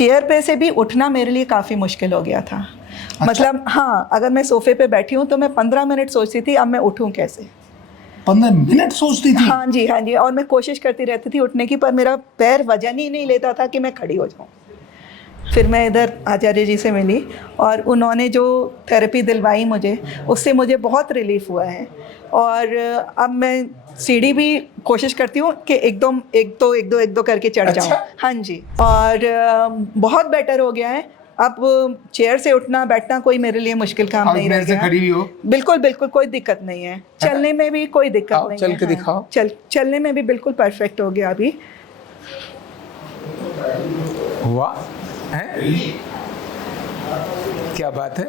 Chair पे से भी उठना मेरे लिए काफ़ी मुश्किल हो गया था। अच्छा? मतलब हाँ, अगर मैं सोफे पे बैठी हूँ तो मैं 15 मिनट सोचती थी अब मैं उठूँ कैसे। 15 मिनट सोचती थी? हाँ जी, हाँ जी। और मैं कोशिश करती रहती थी उठने की, पर मेरा पैर वजन ही नहीं लेता था कि मैं खड़ी हो जाऊँ। फिर मैं इधर आचार्य जी से मिली और उन्होंने जो थेरेपी दिलवाई मुझे, उससे मुझे बहुत रिलीफ हुआ है। और अब मैं सीढ़ी भी कोशिश करती हूँ कि एक दो करके चढ़ जाऊँ। अच्छा? हाँ जी। और बहुत बेटर हो गया है। अब चेयर से उठना बैठना कोई मेरे लिए मुश्किल काम और नहीं रह मेरे से गया। खड़ी भी हो? बिल्कुल बिल्कुल कोई दिक्कत नहीं है। चलने में भी कोई दिक्कत आओ, नहीं चल है। के हाँ, दिखाओ। चलने में भी बिल्कुल परफेक्ट हो गया अभी। वाह, है क्या बात है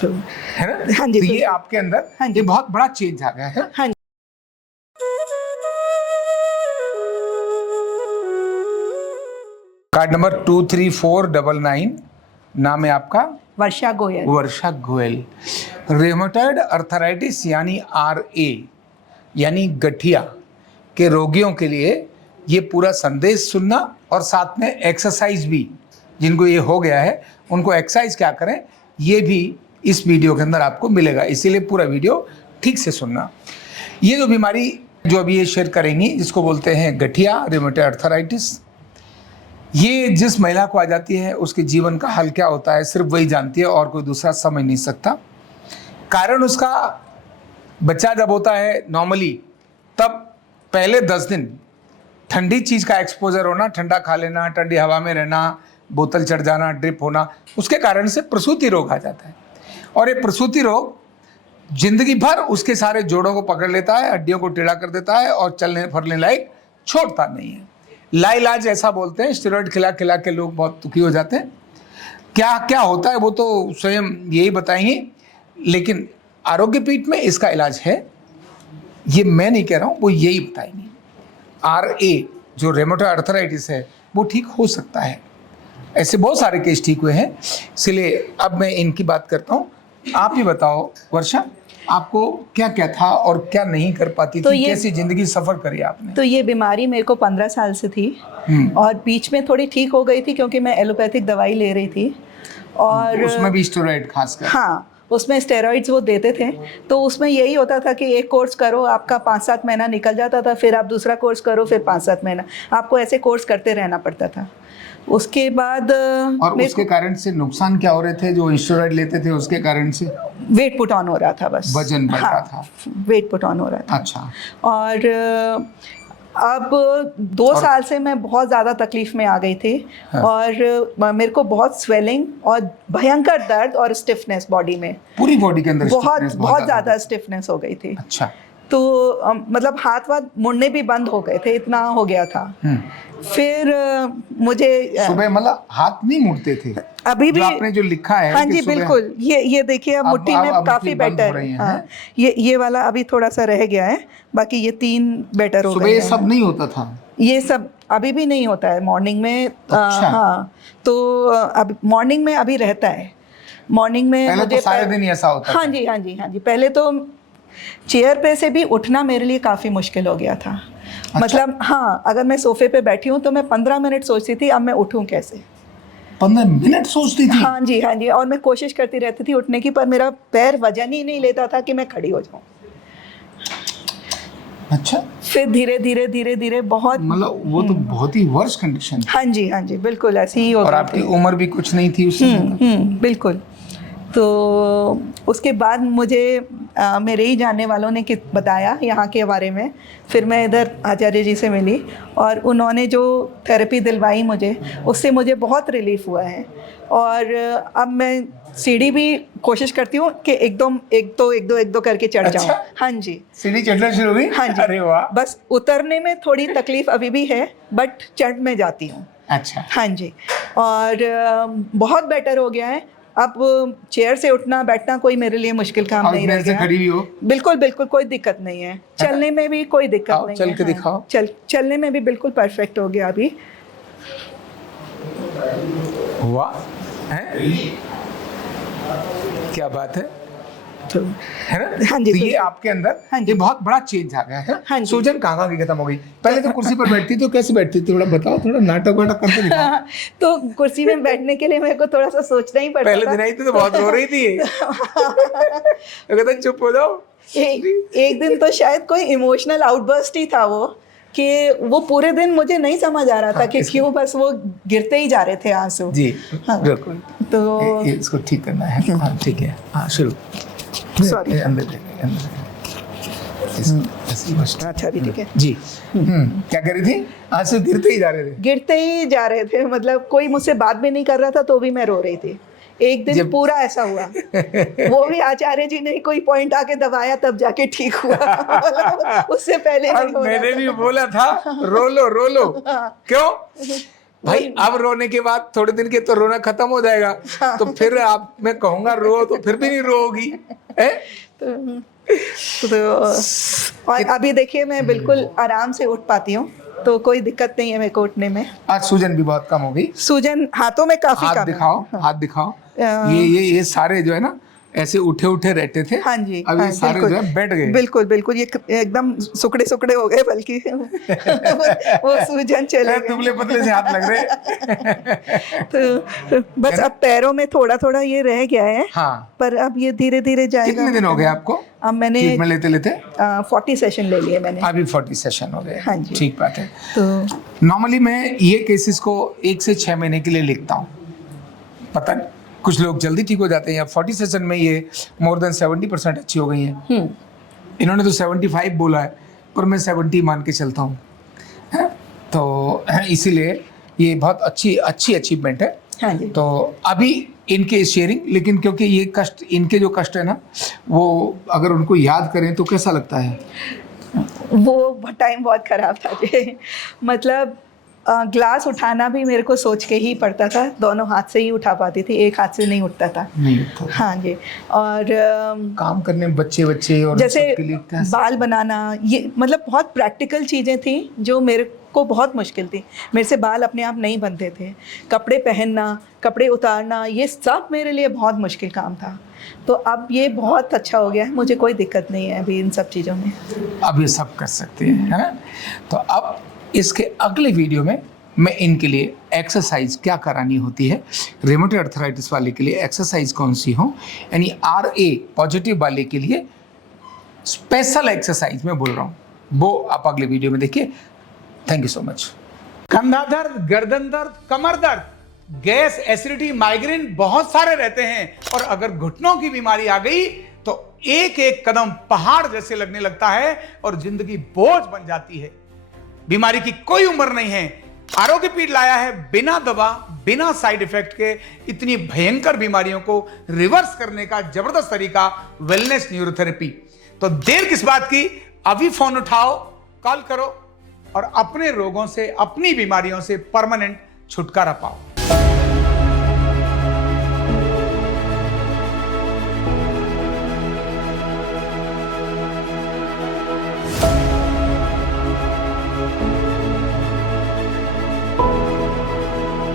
तो है ना? हाँ जी, तो ये बिल्कुल। आपके अंदर हाँ जी। ये बहुत बड़ा चेंज आ गया है। हाँ जी। कार्ड नंबर 23499, नाम है आपका? वर्षा गोयल। वर्षा गोयल। रेमेटॉइड अर्थराइटिस यानी RA यानी गठिया के रोगियों के लिए ये पूरा संदेश सुनना और साथ में एक्सरसाइज भी, जिनको ये हो गया है उनको एक्सरसाइज क्या करें ये भी इस वीडियो के अंदर आपको मिलेगा, इसीलिए पूरा वीडियो ठीक से सुनना। ये जो बीमारी जो अभी ये शेयर करेंगी जिसको बोलते हैं गठिया रेमेटॉइड अर्थराइटिस, ये जिस महिला को आ जाती है उसके जीवन का हाल क्या होता है सिर्फ वही जानती है और कोई दूसरा समझ नहीं सकता। कारण उसका बच्चा जब होता है नॉर्मली, तब पहले 10 दिन ठंडी चीज़ का एक्सपोजर होना, ठंडा खा लेना, ठंडी हवा में रहना, बोतल चढ़ जाना, ड्रिप होना, उसके कारण से प्रसूति रोग आ जाता है। और ये प्रसूति रोग जिंदगी भर उसके सारे जोड़ों को पकड़ लेता है, हड्डियों को टेढ़ा कर देता है और चलने फिरने लायक छोड़ता नहीं है। लाइलाज ऐसा बोलते हैं, स्टेरॉइड खिला खिला के लोग बहुत दुखी हो जाते हैं। क्या क्या होता है वो तो स्वयं यही बताएंगे, लेकिन आरोग्य पीठ में इसका इलाज है, ये मैं नहीं कह रहा हूँ, वो यही बताएंगे। RA जो रेमेटॉइड अर्थराइटिस है वो ठीक हो सकता है, ऐसे बहुत सारे केस ठीक हुए हैं, इसलिए अब मैं इनकी बात करता हूँ। आप ही बताओ वर्षा, आपको क्या क्या था और क्या नहीं कर पाती तो थी, कैसी जिंदगी सफर करी आपने? तो ये बीमारी मेरे को 15 साल से थी और बीच में थोड़ी ठीक हो गई थी क्योंकि मैं एलोपैथिक दवाई ले रही थी। और उसमें भी स्टेरॉइड खासकर? हाँ, उसमें स्टेरॉइड्स वो देते थे, तो उसमें यही होता था कि एक कोर्स करो आपका 5-7 महीना निकल जाता था, फिर आप दूसरा कोर्स करो, फिर 5-7 महीना आपको ऐसे कोर्स करते रहना पड़ता था। उसके बाद और उसके कारण से नुकसान क्या हो रहे थे जो स्टेरॉइड लेते थे उसके कारण से? वेट पुट ऑन हो रहा था, बस वजन बढ़ता हाँ, था? वेट पुट ऑन हो रहा था। अच्छा। और अब 2 साल से मैं बहुत ज़्यादा तकलीफ में आ गई थी। हाँ। और मेरे को बहुत स्वेलिंग और भयंकर दर्द और स्टिफनेस बॉडी में, पूरी बॉडी के अंदर बहुत ज़्यादा स्टिफनेस हो गई थी। अच्छा। तो मतलब हाथ वाथ मुड़ने भी बंद हो गए थे, इतना हो गया था। फिर मुझे सुबह मतलब हाथ नहीं मुड़ते थे अभी भी, जो आपने जो लिखा है? हाँ जी बिल्कुल, ये देखिए अब मुट्ठी में अब काफ़ी बेटर है। हाँ, ये वाला अभी थोड़ा सा रह गया है, बाकी ये 3 बेटर हो गए। सुबह ये सब नहीं होता था? ये सब अभी भी नहीं होता है मॉर्निंग में। अच्छा। हाँ, तो अब मॉर्निंग में अभी रहता है। मॉर्निंग में पहले मुझे तो सारे दिन ऐसा होता हाँ था? जी, हाँ जी, हाँ जी। पहले तो चेयर पे से भी उठना मेरे लिए काफ़ी मुश्किल हो गया था। अच्छा? मतलब हाँ, अगर मैं सोफे पे बैठी हूँ तो मैं 15 मिनट सोचती थी अब मैं उठूँ कैसे। 15 मिनट सोचती थी? हाँ जी, हाँ जी। और मैं कोशिश करती रहती थी उठने की, पर मेरा पैर वजन ही नहीं लेता था कि मैं खड़ी हो जाऊँ। अच्छा। फिर धीरे धीरे धीरे धीरे बहुत, मतलब वो तो बहुत ही वर्स्ट कंडीशन। हाँ जी, हाँ जी, बिल्कुल ऐसी ही हो और गई आपकी थी। उम्र भी कुछ नहीं थी उस समय? बिल्कुल। तो उसके बाद मुझे मेरे ही जानने वालों ने बताया यहाँ के बारे में। फिर मैं इधर आचार्य जी से मिली और उन्होंने जो थेरेपी दिलवाई मुझे, उससे मुझे बहुत रिलीफ हुआ है। और अब मैं सीढ़ी भी कोशिश करती हूँ कि एक दो करके चढ़ जाऊँ। अच्छा? हाँ जी, सीढ़ी चढ़ना शुरू हुई? हाँ जी। अरे वाह। बस उतरने में थोड़ी तकलीफ अभी भी है, बट चढ़ में जाती हूँ। अच्छा। हाँ जी। और बहुत बेटर हो गया है। अब चेयर से उठना बैठना कोई मेरे लिए मुश्किल काम नहीं रह गया। खड़ी भी हो? बिल्कुल बिल्कुल कोई दिक्कत नहीं है। चलने में भी कोई दिक्कत नहीं है। चल के दिखाओ। चलने में भी बिल्कुल परफेक्ट हो गया अभी। वाह, है क्या बात है तो है ना? हाँ जी, तो तो- ये आपके अंदर हाँ जी। ये बहुत बड़ा चेंज आ गया है। हाँ जी। सूजन कहाँ की खत्म हो गई? पहले तो कुर्सी पर बैठती तो कैसे बैठती थी? थोड़ा बताओ, थोड़ा नाटक वाटक करके दिखाओ। तो कुर्सी में बैठने के लिए मेरे को थोड़ा सा सोचना ही पड़ता पहले था। दिन आई थी तो बहुत रो रही थी। मैं कहता चुप हो जाओ। एक दिन तो शायद कोई इमोशनल आउटबर्स्ट ही था वो, कि वो पूरे दिन मुझे नहीं समझ आ रहा था हाँ, कि क्यों बस वो गिरते ही जा रहे थे आंसू। जी हाँ। बिल्कुल। तो इसको ठीक करना है। हाँ ठीक है, हाँ शुरू। Sorry। अंदर देखिए, अंदर ऐसे ही बस। अच्छा भी ठीक है। जी क्या कर रही थी? आंसू गिरते ही जा रहे थे। गिरते ही जा रहे थे, मतलब कोई मुझसे बात भी नहीं कर रहा था तो भी मैं रो रही थी। एक दिन जब- पूरा ऐसा हुआ, वो भी आचार्य जी ने कोई पॉइंट आके दबाया तब जाके ठीक हुआ। मतलब उससे पहले और नहीं हो रहा मैंने था। भी बोला था रो लो। हाँ। क्यों भाई? अब रोने के बाद थोड़े दिन के तो रोना खत्म हो जाएगा, तो फिर आप मैं कहूंगा रो तो फिर भी नहीं रोगी है? तो और अभी देखिए मैं बिल्कुल आराम से उठ पाती हूँ, तो कोई दिक्कत नहीं है मेरे को उठने में। आज सूजन भी बहुत कम हो गई। सूजन हाथों में काफी हाथ कम है। दिखाओ, हाथ दिखाओ। ये सारे जो है ना ऐसे उठे उठे रहते थे। हाँ जी, अब हाँ, ये सारे बिल्कुल, जो है बैठ गए। बिल्कुल बिल्कुल, ये एकदम सुकड़े हो गए, बल्कि वो सूजन चले गए। दुबले पतले से हाथ लग रहे। तो बस अब पैरों में थोड़ा थोड़ा ये रह गया है, हाँ। पर अब ये धीरे धीरे जाएगा। कितने दिन हो गए आपको अब मैंने ट्रीटमेंट लेते लेते? 40 सेशन ले लिए मैंने। अभी 40 सेशन हो गए। हाँ जी। ठीक बात है। तो नॉर्मली मैं ये केसेस को 1 से 6 महीने के लिए लिखता हूँ। पता नहीं कुछ लोग जल्दी ठीक हो जाते हैं, या 40 सेशन में ये मोर देन 70% अच्छी हो गई हैं। इन्होंने तो 75 बोला है, पर मैं 70 मान के चलता हूँ। तो इसीलिए ये बहुत अच्छी अचीवमेंट है। हाँ जी। तो अभी इनके शेयरिंग, लेकिन क्योंकि ये कष्ट, इनके जो कष्ट है ना, वो अगर उनको याद करें तो कैसा लगता है? वो टाइम बहुत खराब था जी। मतलब ग्लास उठाना भी मेरे को सोच के ही पड़ता था, दोनों हाथ से ही उठा पाती थी, एक हाथ से नहीं उठता था। नहीं उठता। हाँ जी। और काम करने में बच्चे और जैसे सबके लिए कैसे? बाल बनाना, ये मतलब बहुत प्रैक्टिकल चीज़ें थी जो मेरे को बहुत मुश्किल थी। मेरे से बाल अपने आप नहीं बनते थे, कपड़े पहनना, कपड़े उतारना, ये सब मेरे लिए बहुत मुश्किल काम था। तो अब ये बहुत अच्छा हो गया है, मुझे कोई दिक्कत नहीं है अभी इन सब चीज़ों में। अब ये सब कर सकते हैं, है ना? तो अब इसके अगले वीडियो में मैं इनके लिए एक्सरसाइज क्या करानी होती है, रेमेटॉइड अर्थराइटिस वाले के लिए एक्सरसाइज कौन सी हो, यानी RA पॉजिटिव वाले के लिए स्पेशल एक्सरसाइज मैं बोल रहा हूँ, वो आप अगले वीडियो में देखिए। Thank you so much. कंधा दर्द, गर्दन दर्द, कमर दर्द, गैस, एसिडिटी, माइग्रेन बहुत सारे रहते हैं, और अगर घुटनों की बीमारी आ गई तो एक एक कदम पहाड़ जैसे लगने लगता है और जिंदगी बोझ बन जाती है। बीमारी की कोई उम्र नहीं है। आरोग्य पीठ लाया है बिना दवा, बिना साइड इफेक्ट के इतनी भयंकर बीमारियों को रिवर्स करने का जबरदस्त तरीका, वेलनेस न्यूरोथेरेपी। तो देर किस बात की, अभी फोन उठाओ, कॉल करो और अपने रोगों से, अपनी बीमारियों से परमानेंट छुटकारा पाओ।